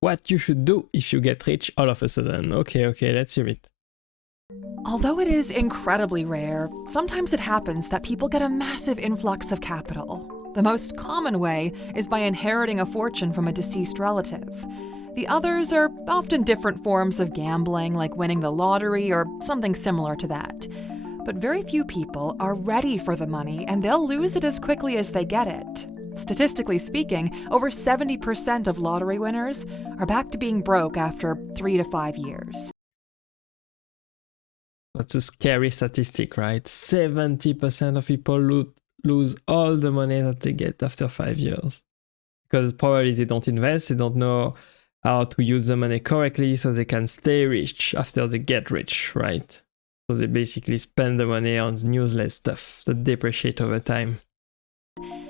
what you should do if you get rich all of a sudden. Okay, let's hear it. Although it is incredibly rare, sometimes it happens that people get a massive influx of capital. The most common way is by inheriting a fortune from a deceased relative. The others are often different forms of gambling, like winning the lottery or something similar to that. But very few people are ready for the money, and they'll lose it as quickly as they get it. Statistically speaking, over 70% of lottery winners are back to being broke after 3 to 5 years. That's a scary statistic, right? 70% of people lose all the money that they get after 5 years. Because probably they don't invest, they don't know how to use the money correctly so they can stay rich after they get rich, right? So they basically spend the money on useless stuff that depreciate over time.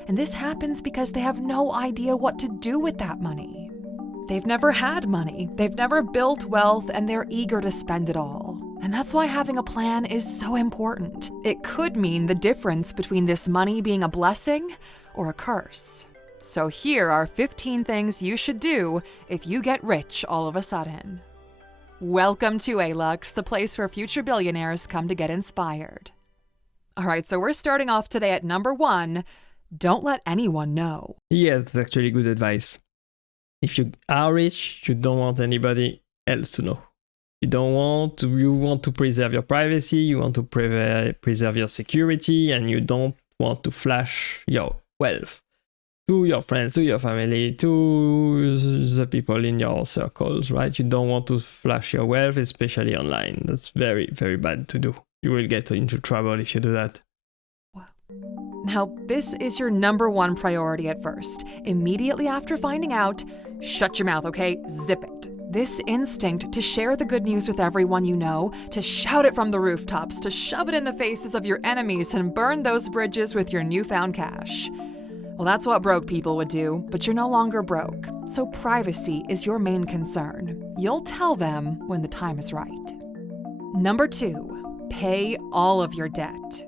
And this happens because they have no idea what to do with that money. They've never had money, they've never built wealth, and they're eager to spend it all. And that's why having a plan is so important. It could mean the difference between this money being a blessing or a curse. So here are 15 things you should do if you get rich all of a sudden. Welcome to ALUX, the place where future billionaires come to get inspired. All right, so we're starting off today at number 1. Don't let anyone know. Yeah, that's actually good advice. If you are rich, you don't want anybody else to know. You want to preserve your privacy, you want to preserve your security, and you don't want to flash your wealth to your friends, to your family, to the people in your circles, right? You don't want to flash your wealth, especially online. That's very, very bad to do. You will get into trouble if you do that. Now, this is your number 1 priority at first. Immediately after finding out, shut your mouth, okay? Zip it. This instinct to share the good news with everyone you know, to shout it from the rooftops, to shove it in the faces of your enemies and burn those bridges with your newfound cash. Well, that's what broke people would do, but you're no longer broke. So privacy is your main concern. You'll tell them when the time is right. Number 2, pay all of your debt.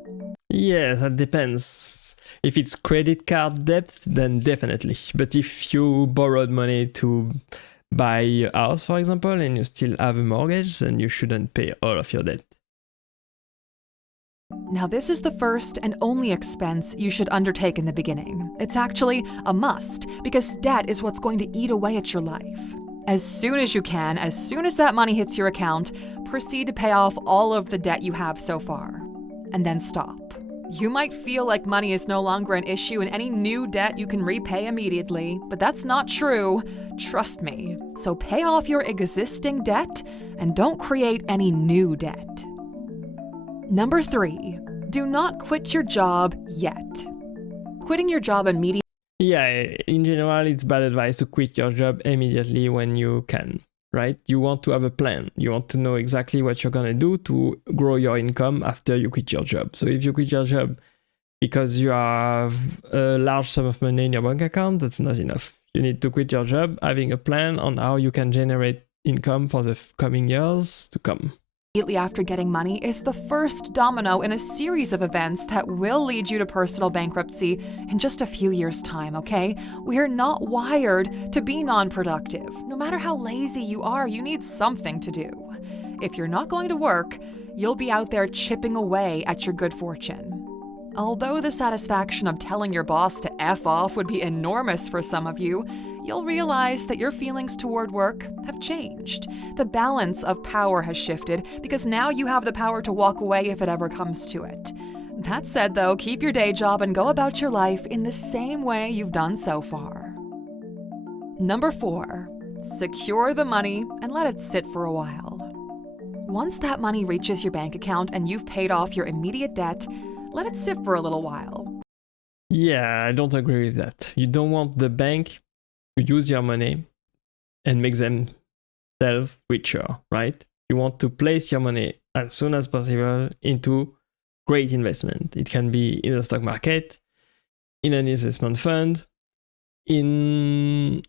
Yeah, that depends. If it's credit card debt, then definitely. But if you borrowed money to buy a house, for example, and you still have a mortgage, then you shouldn't pay all of your debt. Now, this is the first and only expense you should undertake in the beginning. It's actually a must, because debt is what's going to eat away at your life. As soon as you can, as soon as that money hits your account, proceed to pay off all of the debt you have so far. And then stop. You might feel like money is no longer an issue and any new debt you can repay immediately, but that's not true. Trust me. So pay off your existing debt and don't create any new debt. Number 3, do not quit your job yet. Quitting your job immediately. Yeah, in general, it's bad advice to quit your job immediately when you can, right? You want to have a plan. You want to know exactly what you're going to do to grow your income after you quit your job. So if you quit your job because you have a large sum of money in your bank account, that's not enough. You need to quit your job having a plan on how you can generate income for the coming years to come. Immediately after getting money is the first domino in a series of events that will lead you to personal bankruptcy in just a few years' time, okay? We're not wired to be non-productive. No matter how lazy you are, you need something to do. If you're not going to work, you'll be out there chipping away at your good fortune. Although the satisfaction of telling your boss to F off would be enormous for some of you, you'll realize that your feelings toward work have changed. The balance of power has shifted because now you have the power to walk away if it ever comes to it. That said, though, keep your day job and go about your life in the same way you've done so far. Number 4, secure the money and let it sit for a while. Once that money reaches your bank account and you've paid off your immediate debt, let it sit for a little while. Yeah, I don't agree with that. You don't want the bank to use your money and make themselves richer, right? You want to place your money as soon as possible into great investment. It can be in the stock market, in an investment fund, in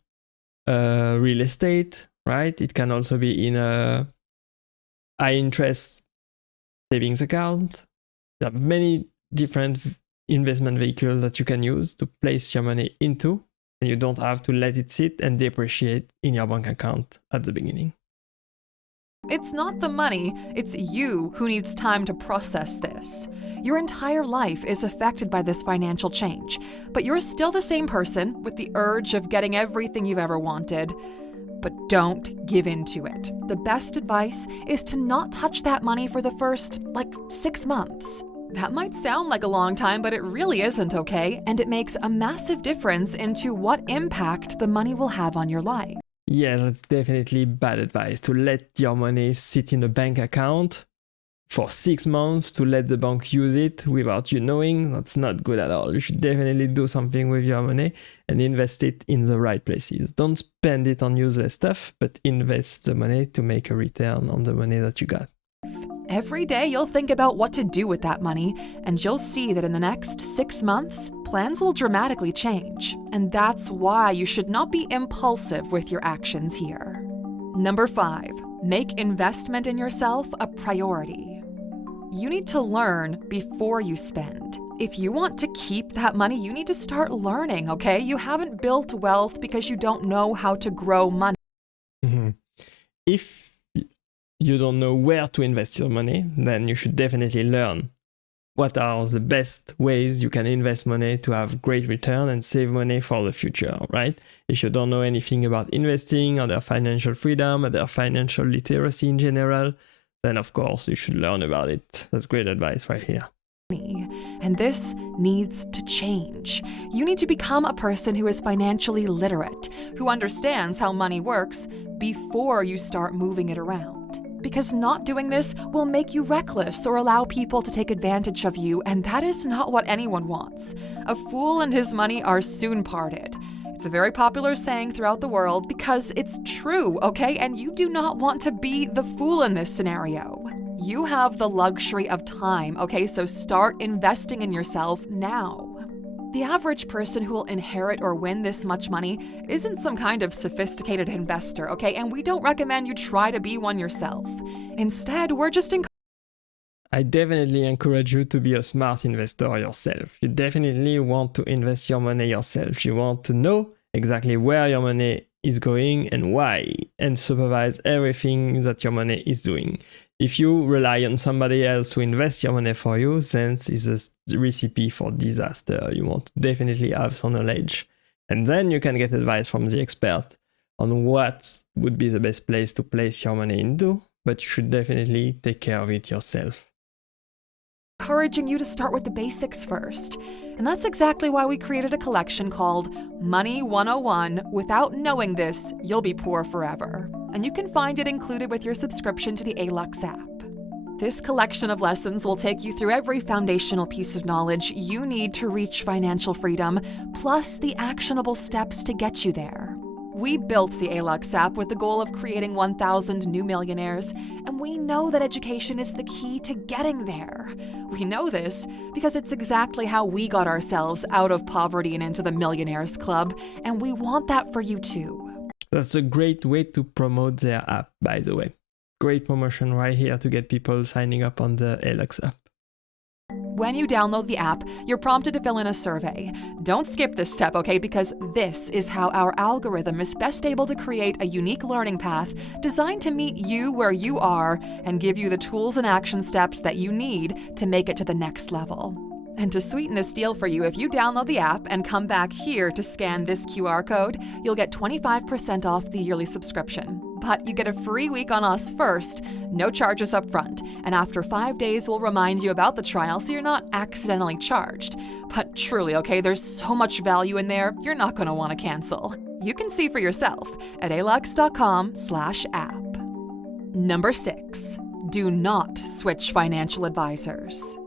real estate, right? It can also be in a high interest savings account. There are many different investment vehicles that you can use to place your money into. and you don't have to let it sit and depreciate in your bank account at the beginning. It's not the money, it's you who needs time to process this. Your entire life is affected by this financial change, but you're still the same person with the urge of getting everything you've ever wanted. But don't give in to it. The best advice is to not touch that money for the first, 6 months. That might sound like a long time, but it really isn't, okay? And it makes a massive difference into what impact the money will have on your life. Yeah, that's definitely bad advice to let your money sit in a bank account for 6 months, to let the bank use it without you knowing. That's not good at all. You should definitely do something with your money and invest it in the right places. Don't spend it on useless stuff, but invest the money to make a return on the money that you got. Every day you'll think about what to do with that money, and you'll see that in the next 6 months, plans will dramatically change. And that's why you should not be impulsive with your actions here. Number 5, make investment in yourself a priority. You need to learn before you spend. If you want to keep that money, you need to start learning, okay? You haven't built wealth because you don't know how to grow money. If you don't know where to invest your money, then you should definitely learn what are the best ways you can invest money to have great return and save money for the future, right? If you don't know anything about investing or their financial freedom or their financial literacy in general, then of course you should learn about it. That's great advice right here. And this needs to change. You need to become a person who is financially literate, who understands how money works before you start moving it around. Because not doing this will make you reckless or allow people to take advantage of you, and that is not what anyone wants. A fool and his money are soon parted. It's a very popular saying throughout the world because it's true, okay? And you do not want to be the fool in this scenario. You have the luxury of time, okay? So start investing in yourself now. The average person who will inherit or win this much money isn't some kind of sophisticated investor, okay? And we don't recommend you try to be one yourself. Instead, we're just I definitely encourage you to be a smart investor yourself. You definitely want to invest your money yourself. You want to know exactly where your money is going and why, and supervise everything that your money is doing. If you rely on somebody else to invest your money for you, then it's a recipe for disaster. You want to definitely have some knowledge. And then you can get advice from the expert on what would be the best place to place your money into, but you should definitely take care of it yourself. encouraging you to start with the basics first. And that's exactly why we created a collection called Money 101. Without knowing this, you'll be poor forever. And you can find it included with your subscription to the Alux app. This collection of lessons will take you through every foundational piece of knowledge you need to reach financial freedom, plus the actionable steps to get you there. We built the Alux app with the goal of creating 1,000 new millionaires, and we know that education is the key to getting there. We know this because it's exactly how we got ourselves out of poverty and into the Millionaires Club, and we want that for you too. That's a great way to promote their app, by the way. Great promotion right here to get people signing up on the Alux app. When you download the app, you're prompted to fill in a survey. Don't skip this step, okay? Because this is how our algorithm is best able to create a unique learning path designed to meet you where you are and give you the tools and action steps that you need to make it to the next level. And to sweeten this deal for you, if you download the app and come back here to scan this QR code, you'll get 25% off the yearly subscription. But you get a free week on us first, no charges up front. And after 5 days, we'll remind you about the trial so you're not accidentally charged. But truly, okay, there's so much value in there, you're not going to want to cancel. You can see for yourself at alux.com/app. Number 6, do not switch financial advisors.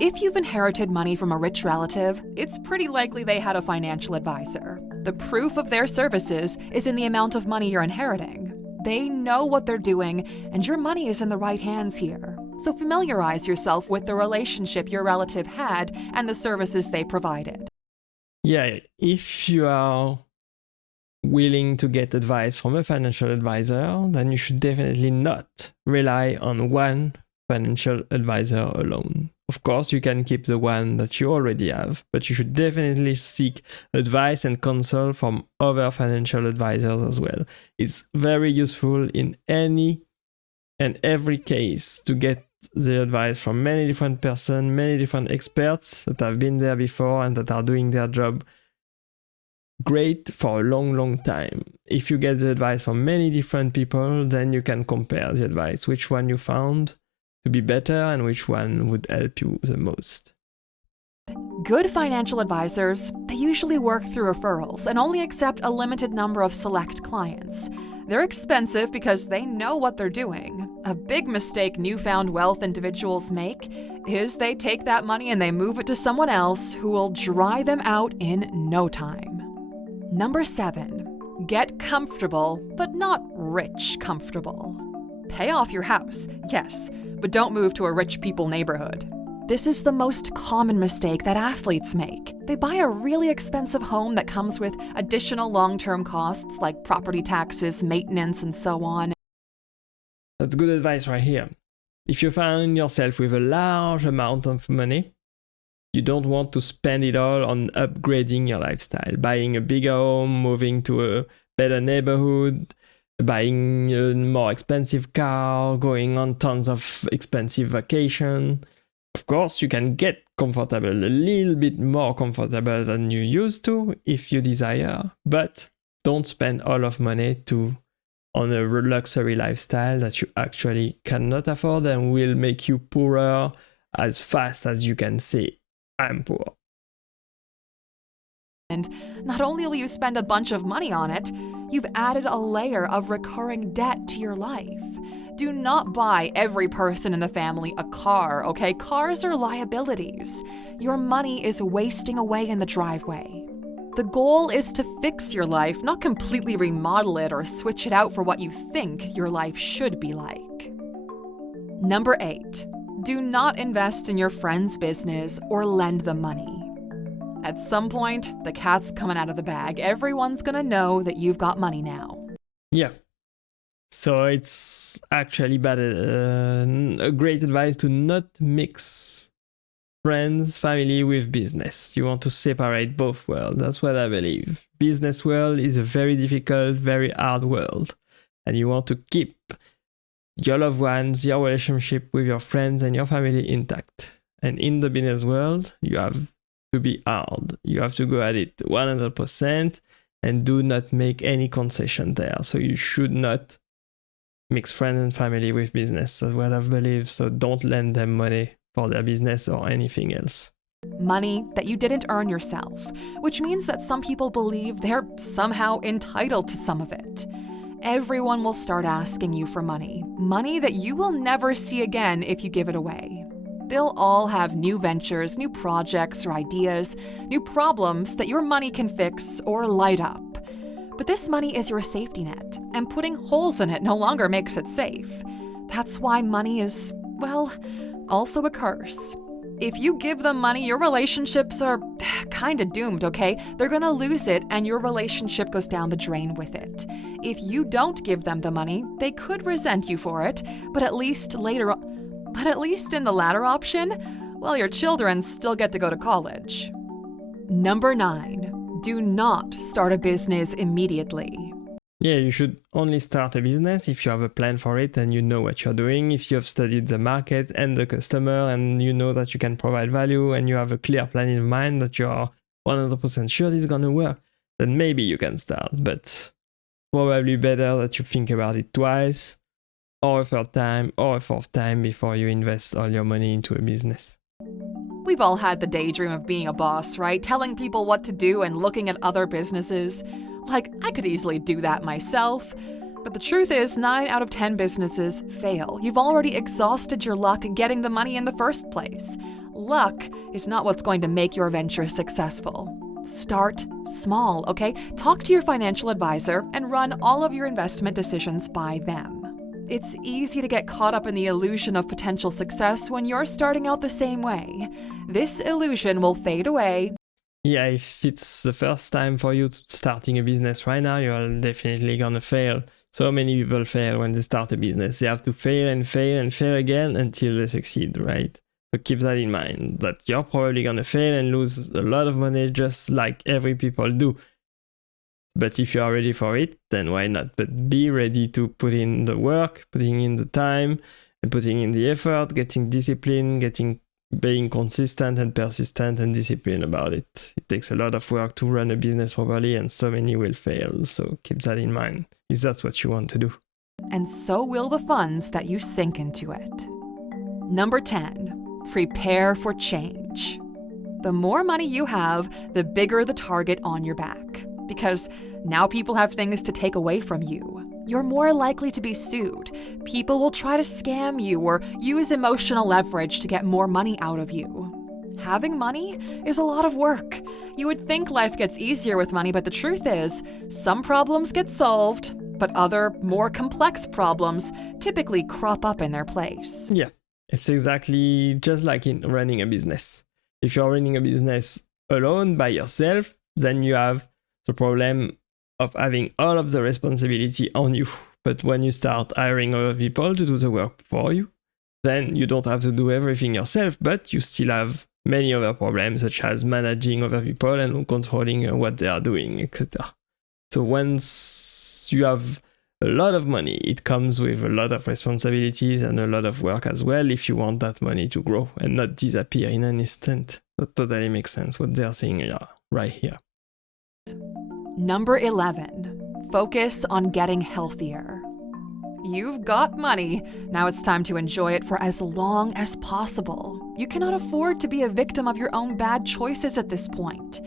If you've inherited money from a rich relative, it's pretty likely they had a financial advisor. The proof of their services is in the amount of money you're inheriting. They know what they're doing, and your money is in the right hands here. So familiarize yourself with the relationship your relative had and the services they provided. Yeah, if you are willing to get advice from a financial advisor, then you should definitely not rely on one financial advisor alone. Of course, you can keep the one that you already have, but you should definitely seek advice and counsel from other financial advisors as well. It's very useful in any and every case to get the advice from many different persons, many different experts that have been there before and that are doing their job great for a long time. If you get the advice from many different people, then you can compare the advice, which one you found to be better and which one would help you the most. Good financial advisors, they usually work through referrals and only accept a limited number of select clients. They're expensive because they know what they're doing. A big mistake newfound wealth individuals make is they take that money and they move it to someone else who will dry them out in no time. Number 7, get comfortable, but not rich comfortable. Pay off your house, yes, but don't move to a rich people neighborhood. This is the most common mistake that athletes make. They buy a really expensive home that comes with additional long-term costs like property taxes, maintenance, and so on. That's good advice right here. If you find yourself with a large amount of money, you don't want to spend it all on upgrading your lifestyle, buying a bigger home, moving to a better neighborhood, buying a more expensive car, going on tons of expensive vacation. Of course, you can get comfortable, a little bit more comfortable than you used to if you desire, but don't spend all of money on a luxury lifestyle that you actually cannot afford and will make you poorer as fast as you can say, I'm poor. And not only will you spend a bunch of money on it, you've added a layer of recurring debt to your life. Do not buy every person in the family a car, okay? Cars are liabilities. Your money is wasting away in the driveway. The goal is to fix your life, not completely remodel it or switch it out for what you think your life should be like. Number 8, do not invest in your friend's business or lend them money. At some point, the cat's coming out of the bag. Everyone's gonna know that you've got money now. Yeah. So it's actually a great advice to not mix friends, family with business. You want to separate both worlds. That's what I believe. Business world is a very difficult, very hard world. And you want to keep your loved ones, your relationship with your friends and your family intact. And in the business world, you have to be hard. You have to go at it 100% and do not make any concession there. So you should not mix friends and family with business. That's what I believe. So don't lend them money for their business or anything else. Money that you didn't earn yourself, which means that some people believe they're somehow entitled to some of it. Everyone will start asking you for money that you will never see again if you give it away. They'll all have new ventures, new projects or ideas, new problems that your money can fix or light up. But this money is your safety net, and putting holes in it no longer makes it safe. That's why money is, well, also a curse. If you give them money, your relationships are kinda doomed, okay? They're gonna lose it and your relationship goes down the drain with it. If you don't give them the money, they could resent you for it, but at least in the latter option, well, your children still get to go to college. Number 9, do not start a business immediately. Yeah, you should only start a business if you have a plan for it and you know what you're doing, if you have studied the market and the customer and you know that you can provide value and you have a clear plan in mind that you're 100% sure it's going to work, then maybe you can start. But probably better that you think about it twice or a third time or a fourth time before you invest all your money into a business. We've all had the daydream of being a boss, right? Telling people what to do and looking at other businesses. Like, I could easily do that myself. But the truth is, 9 out of 10 businesses fail. You've already exhausted your luck getting the money in the first place. Luck is not what's going to make your venture successful. Start small, okay? Talk to your financial advisor and run all of your investment decisions by them. It's easy to get caught up in the illusion of potential success when you're starting out the same way. This illusion will fade away. Yeah, if it's the first time for you starting a business right now, you're definitely gonna fail. So many people fail when they start a business. They have to fail and fail and fail again until they succeed, right? So keep that in mind, that you're probably going to fail and lose a lot of money just like every people do. But if you are ready for it, then why not? But be ready to put in the work, putting in the time, and putting in the effort, getting discipline, being consistent and persistent and disciplined about it. It takes a lot of work to run a business properly, and so many will fail. So keep that in mind if that's what you want to do. And so will the funds that you sink into it. Number 10, prepare for change. The more money you have, the bigger the target on your back. Because now people have things to take away from you. You're more likely to be sued. People will try to scam you or use emotional leverage to get more money out of you. Having money is a lot of work. You would think life gets easier with money, but the truth is, some problems get solved, but other, more complex problems typically crop up in their place. Yeah, it's exactly just like in running a business. If you're running a business alone by yourself, then you have the problem of having all of the responsibility on you. But when you start hiring other people to do the work for you, then you don't have to do everything yourself, but you still have many other problems, such as managing other people and controlling what they are doing, etc. So once you have a lot of money, it comes with a lot of responsibilities and a lot of work as well if you want that money to grow and not disappear in an instant. That totally makes sense what they're saying right here. Number 11, focus on getting healthier. You've got money. Now it's time to enjoy it for as long as possible. You cannot afford to be a victim of your own bad choices at this point.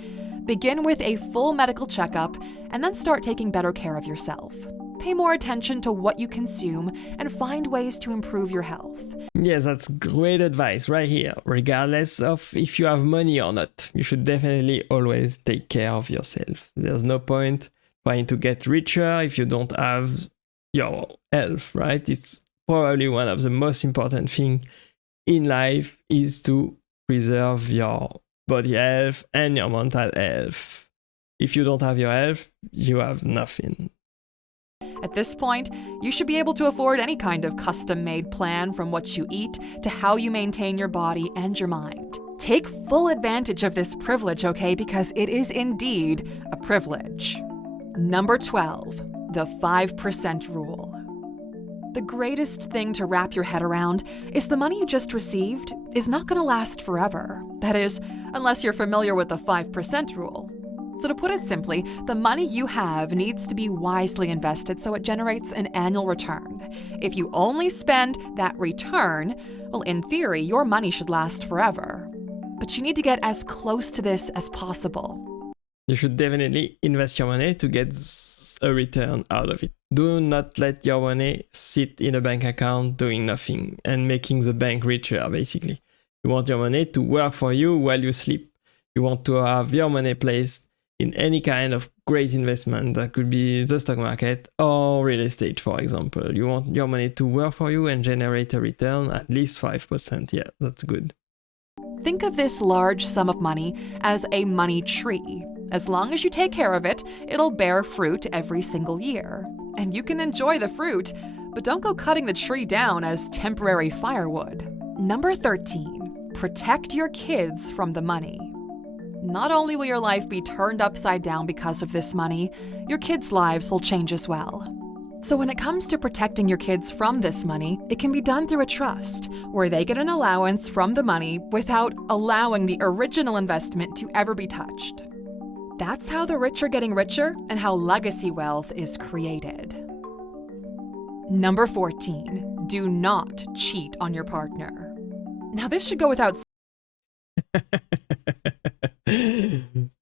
Begin with a full medical checkup and then start taking better care of yourself. Pay more attention to what you consume and find ways to improve your health. Yes, that's great advice right here. Regardless of if you have money or not, you should definitely always take care of yourself. There's no point trying to get richer if you don't have your health, right? It's probably one of the most important things in life is to preserve your body health and your mental health. If you don't have your health, you have nothing. At this point, you should be able to afford any kind of custom-made plan, from what you eat to how you maintain your body and your mind. Take full advantage of this privilege, okay? Because it is indeed a privilege. Number 12, the 5% rule. The greatest thing to wrap your head around is the money you just received is not going to last forever. That is, unless you're familiar with the 5% rule. So to put it simply, the money you have needs to be wisely invested so it generates an annual return. If you only spend that return, well, in theory, your money should last forever. But you need to get as close to this as possible. You should definitely invest your money to get a return out of it. Do not let your money sit in a bank account doing nothing and making the bank richer, basically. You want your money to work for you while you sleep. You want to have your money placed in any kind of great investment. That could be the stock market or real estate, for example. You want your money to work for you and generate a return at least 5%. Yeah, that's good. Think of this large sum of money as a money tree. As long as you take care of it, it'll bear fruit every single year. And you can enjoy the fruit, but don't go cutting the tree down as temporary firewood. Number 13, protect your kids from the money. Not only will your life be turned upside down because of this money, your kids' lives will change as well. So when it comes to protecting your kids from this money, it can be done through a trust, where they get an allowance from the money without allowing the original investment to ever be touched. That's how the rich are getting richer and how legacy wealth is created. Number 14, do not cheat on your partner. Now this should go without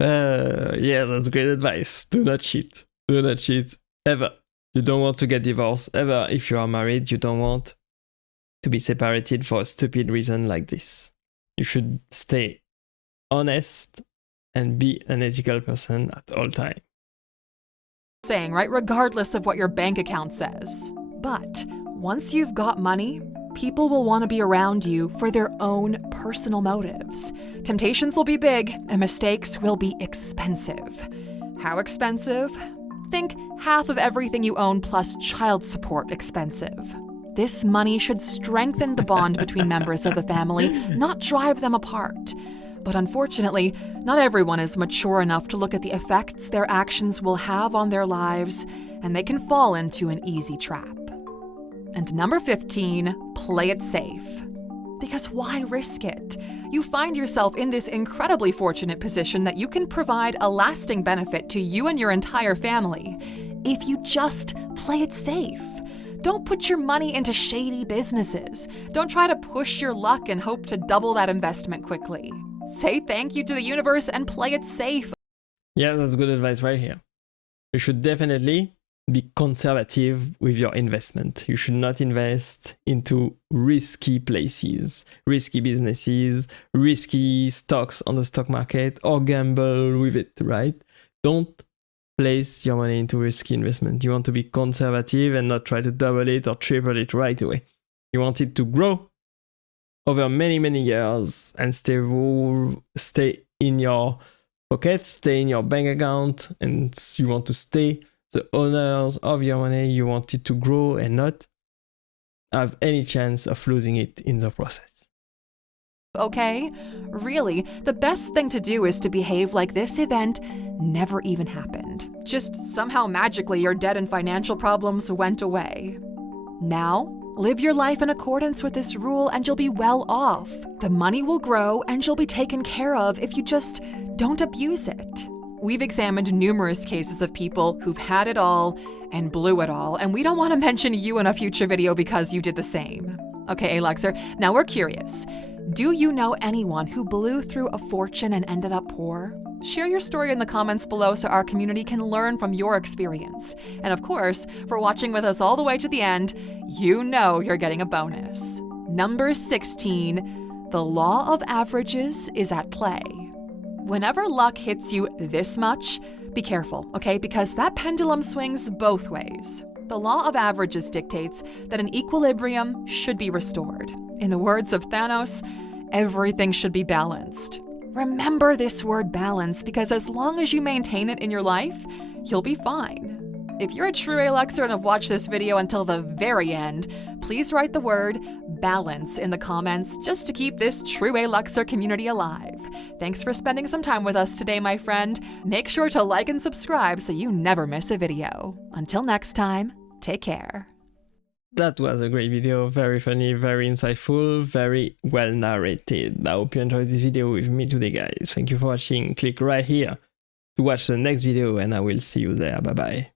yeah, that's great advice. Do not cheat. Do not cheat ever. You don't want to get divorced ever. If you are married, you don't want to be separated for a stupid reason like this. You should stay honest and be an ethical person at all times. saying, right? Regardless of what your bank account says. But once you've got money, people will want to be around you for their own personal motives. Temptations will be big and mistakes will be expensive. How expensive? Think half of everything you own plus child support expensive. This money should strengthen the bond between members of the family, not drive them apart. But unfortunately, not everyone is mature enough to look at the effects their actions will have on their lives, and they can fall into an easy trap. And number 15, play it safe. Because why risk it? You find yourself in this incredibly fortunate position that you can provide a lasting benefit to you and your entire family if you just play it safe. Don't put your money into shady businesses. Don't try to push your luck and hope to double that investment quickly. Say thank you to the universe and play it safe. Yeah, that's good advice right here. You should definitely be conservative with your investment. You should not invest into risky places, risky businesses, risky stocks on the stock market, or gamble with it, right? Don't place your money into risky investment. You want to be conservative and not try to double it or triple it right away. You want it to grow over many, many years and stay in your pocket, stay in your bank account, and you want to stay the owners of your money. You want it to grow and not have any chance of losing it in the process. Okay? Really, the best thing to do is to behave like this event never even happened. Just somehow magically your debt and financial problems went away. Now, live your life in accordance with this rule and you'll be well off. The money will grow and you'll be taken care of if you just don't abuse it. We've examined numerous cases of people who've had it all and blew it all, and we don't want to mention you in a future video because you did the same. Okay, Alexer, now we're curious. Do you know anyone who blew through a fortune and ended up poor? Share your story in the comments below so our community can learn from your experience. And of course, for watching with us all the way to the end, you know you're getting a bonus. Number 16, the law of averages is at play. Whenever luck hits you this much, be careful, okay? Because that pendulum swings both ways. The law of averages dictates that an equilibrium should be restored. In the words of Thanos, everything should be balanced. Remember this word balance, because as long as you maintain it in your life, you'll be fine. If you're a true Alexer and have watched this video until the very end, please write the word balance in the comments just to keep this true Alexer community alive. Thanks for spending some time with us today, my friend. Make sure to like and subscribe so you never miss a video. Until next time, take care. That was a great video, very funny, very insightful, very well narrated. I hope you enjoyed this video with me today, guys. Thank you for watching. Click right here to watch the next video and I will see you there. Bye bye.